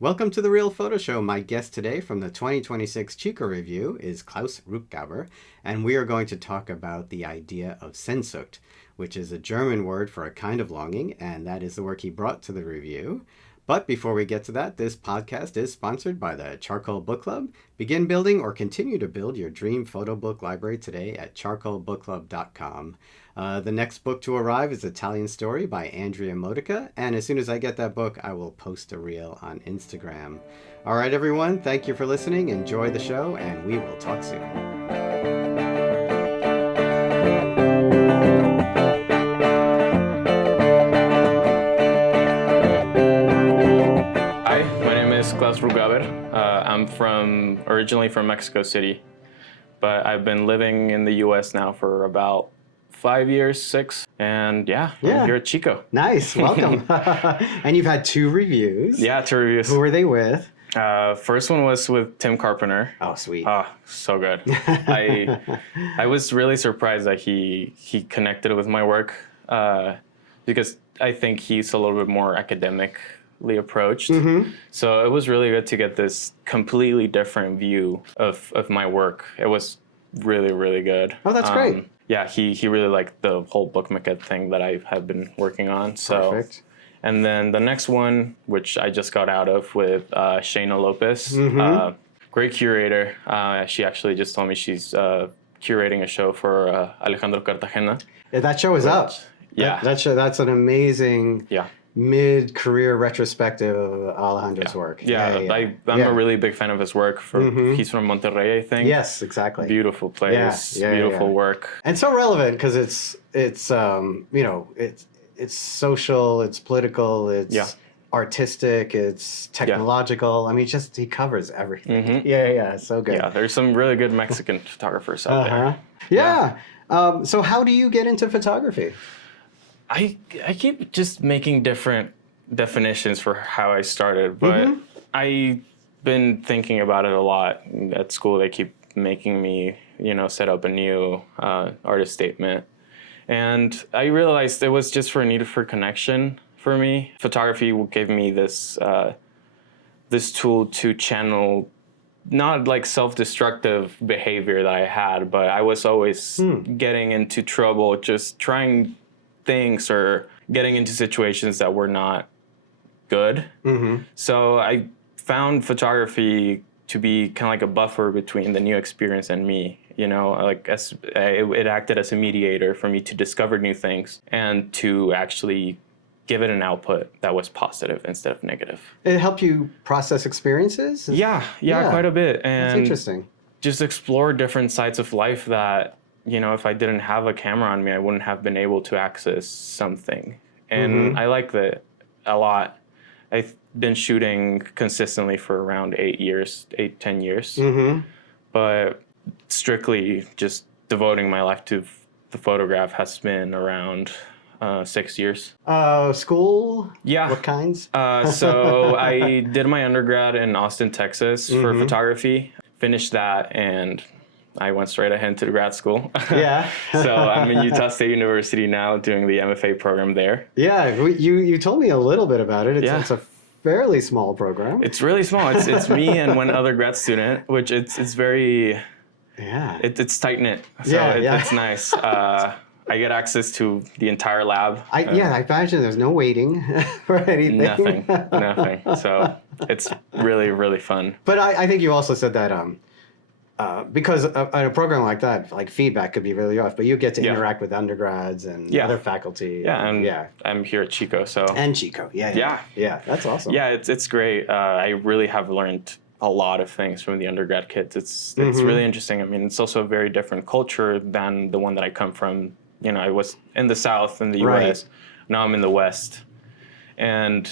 Welcome to the Real Photo Show. My guest today from the 2026 Chico review is Klaus Ruckgaber, and we are going to talk about the idea of Sehnsucht, which is a German word for a kind of longing, and that is the work he brought to the review. But before we get to that, this podcast is sponsored by the Charcoal Book Club. Begin building or continue to build your dream photo book library today at charcoalbookclub.com. The next book to arrive is Italian Story by Andrea Modica, and as soon as I get that book, I will post a reel on Instagram. All right, everyone, thank you for listening. Enjoy the show, and we will talk soon. Klaus Ruckgaber. I'm originally from Mexico City, but I've been living in the U.S. now for about 5 years, 6, and I'm here at Chico. Nice, welcome. And you've had 2 reviews. Yeah, 2 reviews. Who were they with? First one was with Tim Carpenter. Oh, sweet. Oh, so good. I was really surprised that he connected with my work because I think he's a little bit more academic approached. Mm-hmm. So it was really good to get this completely different view of my work. It was really, really good. Oh, that's great. Yeah, he really liked the whole book maquette thing that I have been working on. So, perfect. And then the next one, which I just got out of with Shayna Lopez, mm-hmm. Great curator. She actually just told me she's curating a show for Alejandro Cartagena. Yeah, that show is up. Yeah. That's an amazing... mid-career retrospective of Alejandro's work. I'm a really big fan of his work. He's from Monterrey, I think. Yes, exactly. Beautiful place, beautiful work, and so relevant because it's social, it's political, it's artistic, it's technological. I mean, he covers everything. Mm-hmm. So good. Yeah, there's some really good Mexican photographers out there. So how do you get into photography? I keep just making different definitions for how I started, but I've been thinking about it a lot. At school, they keep making me, set up a new artist statement. And I realized it was just for a need for connection for me. Photography gave me this tool to channel not like self-destructive behavior that I had, but I was always getting into trouble just trying things or getting into situations that were not good. Mm-hmm. So I found photography to be kind of like a buffer between the new experience and me. It acted as a mediator for me to discover new things and to actually give it an output that was positive instead of negative. It helped you process experiences? Yeah, quite a bit. And that's interesting. Just explore different sides of life that if I didn't have a camera on me, I wouldn't have been able to access something. And I like that a lot. I've been shooting consistently for around 10 years. Mm-hmm. But strictly just devoting my life to the photograph has been around 6 years. School? Yeah. What kinds? So I did my undergrad in Austin, Texas for photography. Finished that and I went straight ahead to grad school. Yeah. So I'm in Utah State University now doing the MFA program there. Yeah, you told me a little bit about it. It's a fairly small program. It's really small. It's me and one other grad student, which it's very... Yeah. It's tight-knit. So it's nice. I get access to the entire lab. I imagine there's no waiting for anything. Nothing. So it's really, really fun. But I think you also said that... because in a program like that, like feedback could be really rough, but you get to interact with undergrads and other faculty. I'm here at Chico, so and Chico, yeah, that's awesome. Yeah, it's great. I really have learned a lot of things from the undergrad kids. It's really interesting. I mean, it's also a very different culture than the one that I come from. I was in the South in the U.S. Now I'm in the West, and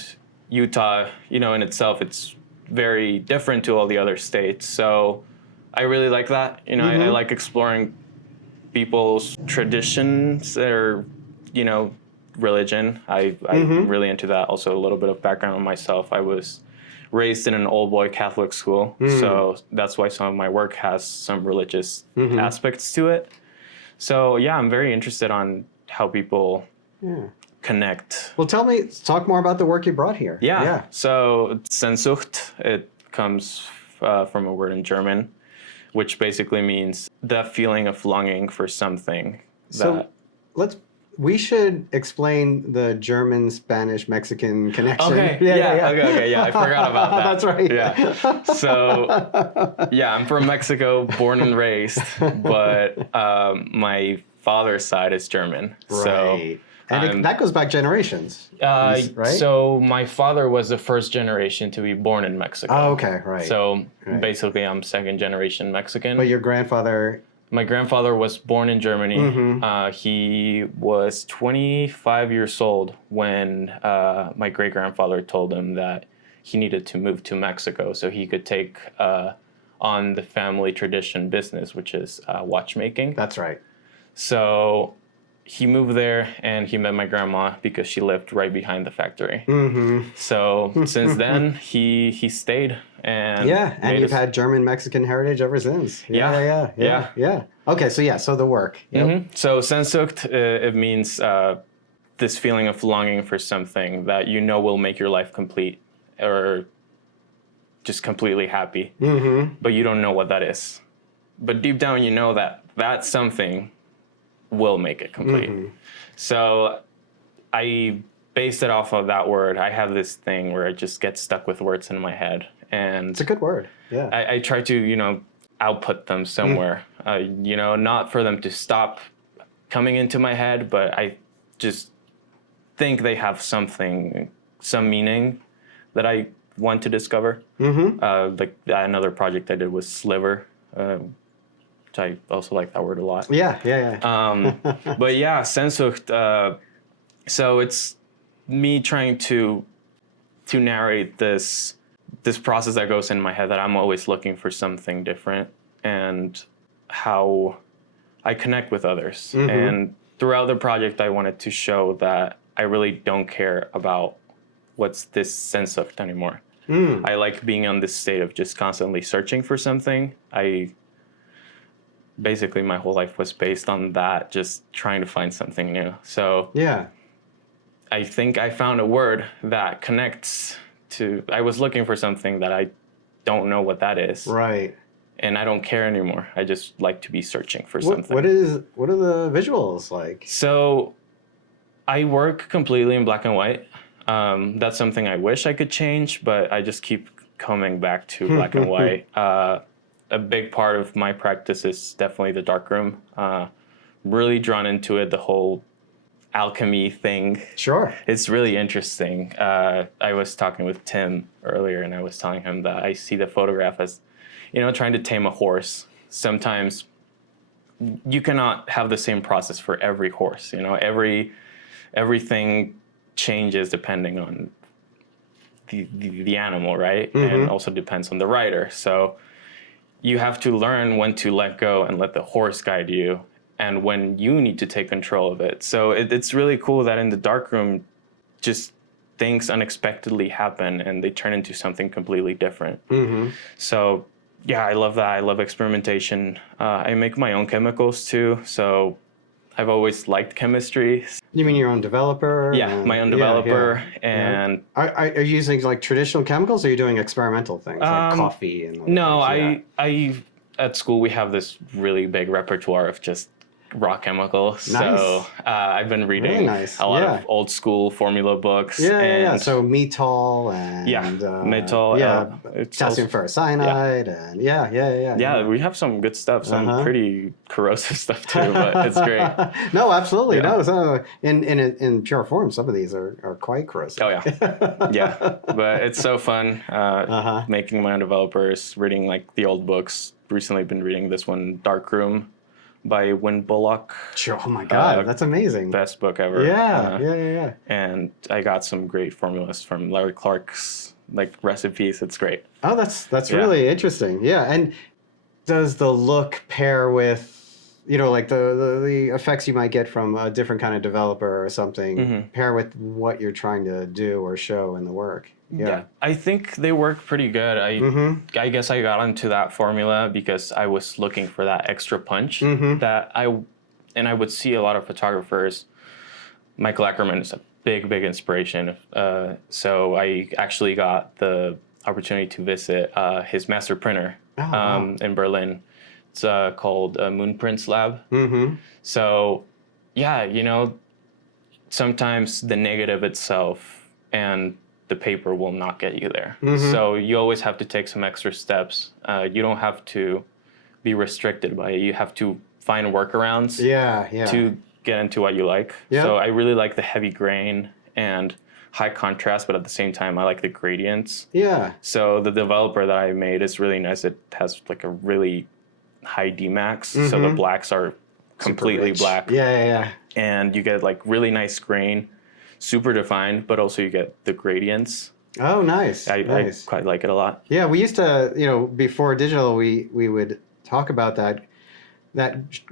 Utah. In itself, it's very different to all the other states. So I really like that. I like exploring people's traditions, their, religion. I'm really into that. Also, a little bit of background on myself. I was raised in an all-boy Catholic school, so that's why some of my work has some religious aspects to it. So, I'm very interested on how people connect. Well, talk more about the work you brought here. Yeah. So Sehnsucht, it comes from a word in German, which basically means the feeling of longing for something. So we should explain the German, Spanish, Mexican connection. Okay. Okay. Yeah, I forgot about that. That's right. Yeah. So, yeah, I'm from Mexico, born and raised, but my father's side is German. Right. So, And that goes back generations, right? So my father was the first generation to be born in Mexico. Oh, okay, right. So basically, I'm second generation Mexican. But your grandfather... My grandfather was born in Germany. Mm-hmm. He was 25 years old when my great-grandfather told him that he needed to move to Mexico so he could take on the family tradition business, which is watchmaking. That's right. So he moved there and he met my grandma because she lived right behind the factory. Mm-hmm. So since then, he stayed. And and you've had German-Mexican heritage ever since. Yeah. Okay, so the work. Yep. Mm-hmm. So Sehnsucht, it means this feeling of longing for something that you know will make your life complete or just completely happy, but you don't know what that is. But deep down, you know that something will make it complete. So I based it off of that word. I have this thing where I just get stuck with words in my head. And it's a good word. Yeah. I try to, output them somewhere, not for them to stop coming into my head, but I just think they have some meaning that I want to discover. Like another project I did was Sliver, which I also like that word a lot. Yeah. But yeah, Sehnsucht, so it's me trying to narrate this process that goes in my head that I'm always looking for something different and how I connect with others. And throughout the project, I wanted to show that I really don't care about what's this Sehnsucht anymore. I like being on this state of just constantly searching for something. Basically, my whole life was based on that, just trying to find something new. So I think I found a word that connects to, I was looking for something that I don't know what that is. Right. And I don't care anymore. I just like to be searching for something. What are the visuals like? So I work completely in black and white. That's something I wish I could change, but I just keep coming back to black and white. A big part of my practice is definitely the darkroom. Really drawn into it, the whole alchemy thing. Sure. It's really interesting. I was talking with Tim earlier, and I was telling him that I see the photograph as, trying to tame a horse. Sometimes you cannot have the same process for every horse. Everything changes depending on the animal, right? And also depends on the rider. So you have to learn when to let go and let the horse guide you, and when you need to take control of it. So it's really cool that in the darkroom, just things unexpectedly happen and they turn into something completely different. So yeah, I love that. I love experimentation. I make my own chemicals too. So I've always liked chemistry. You mean your own developer? Yeah, my own developer. And are you using like traditional chemicals, or are you doing experimental things like coffee and no, I at school we have this really big repertoire of just raw chemicals. Nice. So I've been reading a lot of old school formula books. So metol and metol, potassium ferrocyanide and yeah, we have some good stuff, some pretty corrosive stuff too, but it's great. No, absolutely. No, so in pure form, some of these are quite corrosive. Oh yeah. But it's so fun making my own developers, reading like the old books. Recently been reading this one, Darkroom, by Win Bullock. Sure. Oh my God, that's amazing. Best book ever. Yeah. And I got some great formulas from Larry Clark's recipes. It's great. Oh, that's really interesting. Yeah. And does the look pair with, the effects you might get from a different kind of developer or something, pair with what you're trying to do or show in the work? Yeah, I think they work pretty good. I guess I got into that formula because I was looking for that extra punch that I would see a lot of photographers. Michael Ackerman is big inspiration. So I actually got the opportunity to visit his master printer in Berlin. It's called Moonprints Lab. Mm-hmm. So, yeah, you know, sometimes the negative itself and the paper will not get you there. Mm-hmm. So you always have to take some extra steps. You don't have to be restricted by it. You have to find workarounds to get into what you like. Yeah. So I really like the heavy grain and high contrast, but at the same time, I like the gradients. Yeah. So the developer that I made is really nice. It has like a really high Dmax. Mm-hmm. So the blacks are completely black. Yeah. And you get like really nice grain, super defined, but also you get the gradients. Oh, nice. I quite like it a lot. Yeah, we used to, you know, before digital, we would talk about that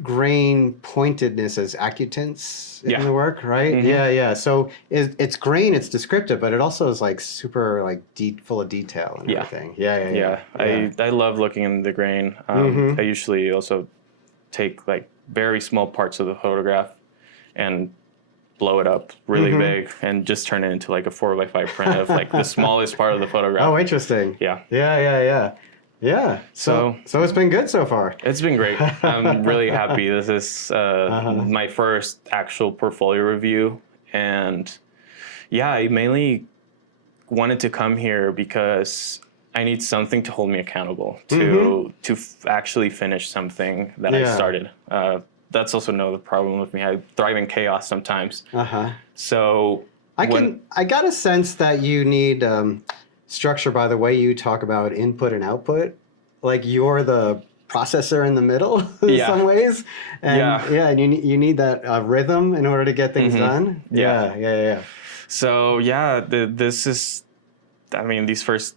grain pointedness as acutance in the work, right? Mm-hmm. Yeah. So it's grain, it's descriptive, but it also is like super like full of detail and everything. Yeah. I love looking in the grain. I usually also take like very small parts of the photograph and blow it up really big and just turn it into like a 4x5 print of like the smallest part of the photograph. Oh, interesting. Yeah. So it's been good so far. It's been great. I'm really happy. This is my first actual portfolio review. And yeah, I mainly wanted to come here because I need something to hold me accountable to actually finish something that I started. That's also another problem with me. I thrive in chaos sometimes. So I got a sense that you need structure by the way you talk about input and output. Like you're the processor in the middle in some ways. And you need that rhythm in order to get things done. Yeah. So this is, I mean, this first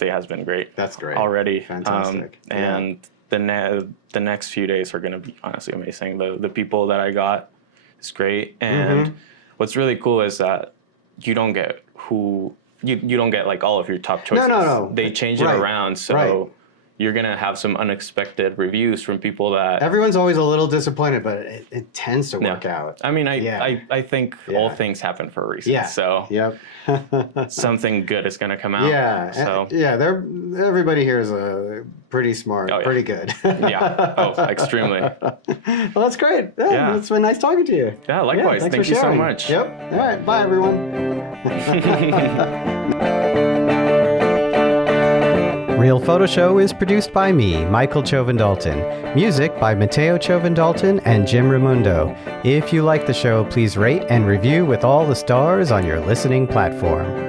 day has been great. That's great. Already. Fantastic. And the next few days are going to be honestly amazing. The people that I got is great. And what's really cool is that you don't get you don't get like all of your top choices. No. They change it around. So you're going to have some unexpected reviews from people that... Everyone's always a little disappointed, but it tends to work out. I mean, I think all things happen for a reason. Yeah. So something good is going to come out. Yeah. So everybody here is pretty smart, pretty good. Extremely. Well, that's great. Yeah. It's been nice talking to you. Yeah, likewise. Thank you so much. Yep. All right. Bye, everyone. Real Photo Show is produced by me, Michael Chovan-Dalton. Music by Matteo Chovan-Dalton and Jim Raimundo. If you like the show, please rate and review with all the stars on your listening platform.